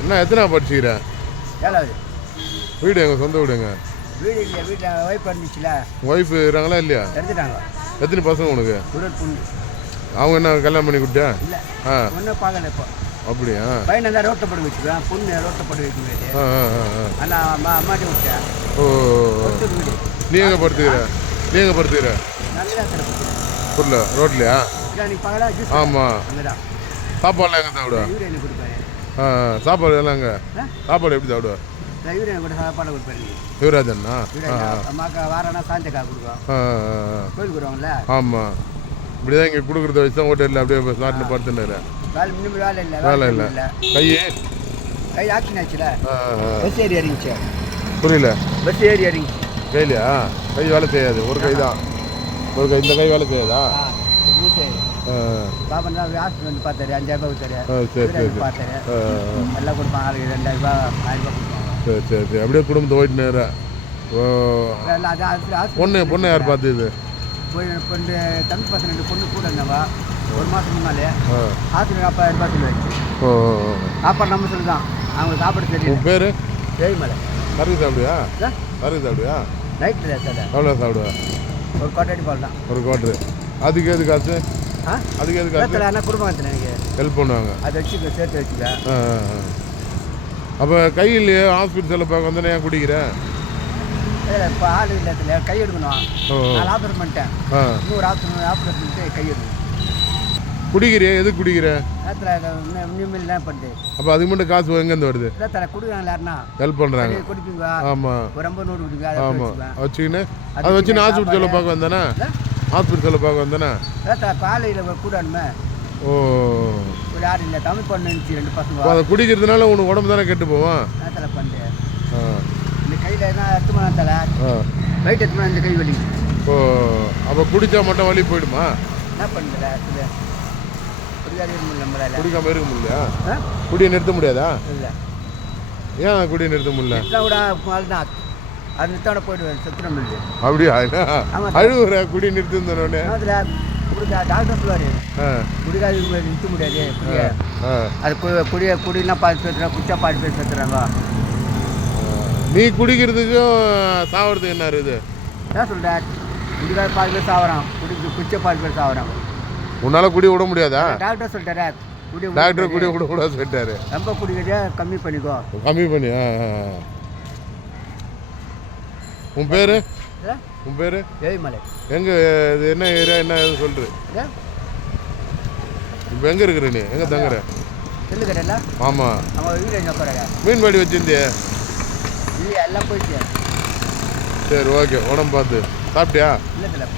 என்ன எத்தனை படிச்சுக்கிற ஏழாவது. வீடு எங்க சொந்த வீடுங்க? வீடு இல்லையா வீட்டில் ஒய்ஃப் இருந்துச்சுல ஒய்ஃப் இருக்காங்களா இல்லையா? எடுத்துட்டாங்க. எத்தனை பசங்க உனக்கு? ஒரு புண்ணு. அவங்க என்ன கல்யாணம் பண்ணி கொடுத்தா? இல்லை ஆ. ஒன்றும் பார்க்கல இப்போ. அப்படியா? பையனை தான் ரோட்டை போட்டு வச்சுக்குவேன். பொண்ணு ரோட்டை போட்டு வைக்க முடியாது ஆ ஆ ஆனால் அம்மா அம்மாட்டி விட்டேன் ஓ நீ எங்க படுத்துக்கிற? நீ எங்க படுத்துக்கிற? நல்லா புரியல ரோட்லையா? இல்லை ஆமாம் சாப்பாடுலாம் எங்கே சாப்பிடுவா சாப்பாடு ஆ? சாப்பாடு எப்படி சாப்பிடுவா? இந்த இவரு எனக்கு கூட சாப்பாடு கொடுப்பாரு. யுவராஜன்னா அம்மாக்கா வாரனா சாயந்தக்கா கொடுக்கும். கோயிலுக்கு வருவாங்கல்ல? ஆமாம் இப்படிதான் இங்கே கொடுக்குறத வச்சு தான் ஹோட்டலில் அப்படியே சாட்டில் படுத்துனாரு வேலை வேலை இல்லை. வேலை இல்லை. கையே கை ஆக்சின் ஆச்சுல. பஸ் ஏறி இறங்கிச்சு. புரியல. பஸ் ஏறி இறங்கிச்சு. கையிலையா? கை வேலை செய்யாது. ஒரு கை தான் ஒரு கை இந்த கை வேலை செய்யாதா? ஆ மூசை ஆ. பாபன் தான் ஹாஸ்பிட்டல் வந்து பார்த்தாரு. அஞ்சாயிரம் ரூபாய் கொடுத்தாரு. பார்த்தாரு. எல்லாம் கொடுப்பாங்க. ஆளுக்கு ரெண்டாயிரம் ரூபாய் ஆயிரம் ரூபாய் கொடுப்பாங்க. சரி சரி சரி. அப்படியே குடும்பத்தை ஓட்டிட்டு நேரா. ஓ. எல்லாம் அது ஹாஸ்பிட்டல் ஹாஸ்பிட்டல் பொண்ணு பொண்ணு யார் பார்த்தது? பொண்ணு தம்பி பசங்க ரெண்டு பொண்ணு கூட இருந்தவா ஒரு மாதம் முன்னாலே ஹாஸ்பிட்டல் நாற்பதாயிரம் ரூபாய் சொல்லுவாச்சு. சாப்பாடு நம்ம சொல்லி தான். அவங்களுக்கு சாப்பாடு தெரியல உன் பேர்? ஏழுமலை கறி சாப்பிடுவியா? கறி சாப்பிடுவியா? நைட்டில் சார் எவ்வளோ சாப்பிடுவா? ஒரு கொட்டாடி பால் தான். ஒரு குவாட்ரு. அதுக்கு எது காசு? ஆ? அதுக்கு எது காசு? ஆனால் குடும்பம் எனக்கு. ஹெல்ப் பண்ணுவாங்க. அதை வச்சுக்க சேர்த்து வச்சுக்க. அப்போ கையில் ஹாஸ்பிட்டல் செல்ல பார்க்க வந்தேனே ஏன் குடிக்கிறேன் இப்போ ஆள் இல்லத்துல கை எடுக்கணும். நான் ஆப்ரேட் பண்ணிட்டேன். இன்னொரு ஆப்ரேட் ஆப்ரேட் பண்ணிட்டு கை எடுக்கணும். குடிக்கிறியா? எதுக்கு குடிக்கிற? என்ன பண்ணுது அப்போ அதுக்கு மட்டும் காசு எங்கேருந்து வருது? இல்லை தர கொடுக்குறாங்க யாருன்னா ஹெல்ப் பண்ணுறாங்க குடிப்பீங்க ஆமாம் நூறு குடிப்பீங்க அதை ஆமாம் வச்சுக்கின்னு அதை வச்சு நான் ஹாஸ்பிட்டல் செல்ல பார்க்க வந்தேனே? ஹாஸ்பிட்டல் செல்ல பார்க்க வந்தேனே? இல்லை காலையில் கூடணுமே ஓ. யாரும் இல்லை தமிழ் பொண்ணு ரெண்டு பசங்க. அதை குடிக்கிறதுனால உனக்கு உடம்பு தானே கெட்டு போவான் நேரத்தில் பண்ணு இந்த கையில் என்ன மணி தலை எட்டு மணி இந்த கை வலி? ஓ அப்போ குடித்தா மட்டும் வலி போயிடுமா? என்ன பண்ணுற குடிக்காம இருக்க முடியலையா? குடியை நிறுத்த முடியாதா? இல்லை. ஏன் குடியை நிறுத்த முடியல? அது நிறுத்தோட போயிடுவேன் சுத்திரம் இல்லை அப்படியா. அழுகுற குடி நிறுத்திருந்தோடனே டாக்டர் சொல்லுவார். குடிக்காது நிறுத்த முடியாது அது குடிய குடினா பாதி பேர் செத்துறாங்க குச்சா பாதி பேர் செத்துறாங்க. நீ குடிக்கிறதுக்கும் சாவறதுக்கு என்ன இருக்குது? என்ன சொல்ற? குடிக்காத பாதி பேர் சாவறான். குடி குச்ச பாதி பேர் சாவறான். உன்னால குடி விட முடியாதா? டாக்டர் சொல்லிட்டாரா குடி டாக்டர் குடி. விட கூடாது சொல்லிட்டாரு. ரொம்ப குடிக்கிறதே கம்மி பண்ணிக்கோ. கம்மி பண்ணி. உன் பேரு? உன் பேரு? ஏழுமலை எங்க இது என்ன ஏரியா என்ன இல்லை இப்போ எங்க இருக்கிற நீ? எங்க தங்குற? சொல்லு கடையில்? ஆமா. அவன் வீடு என்ன போகிறாங்க மீன்பாடி வச்சிருந்தியே? எல்லாம் போயிடுச்சு. சரி ஓகே. உடம்பு பார்த்து. சாப்பிட்டியா? இல்லை இல்லை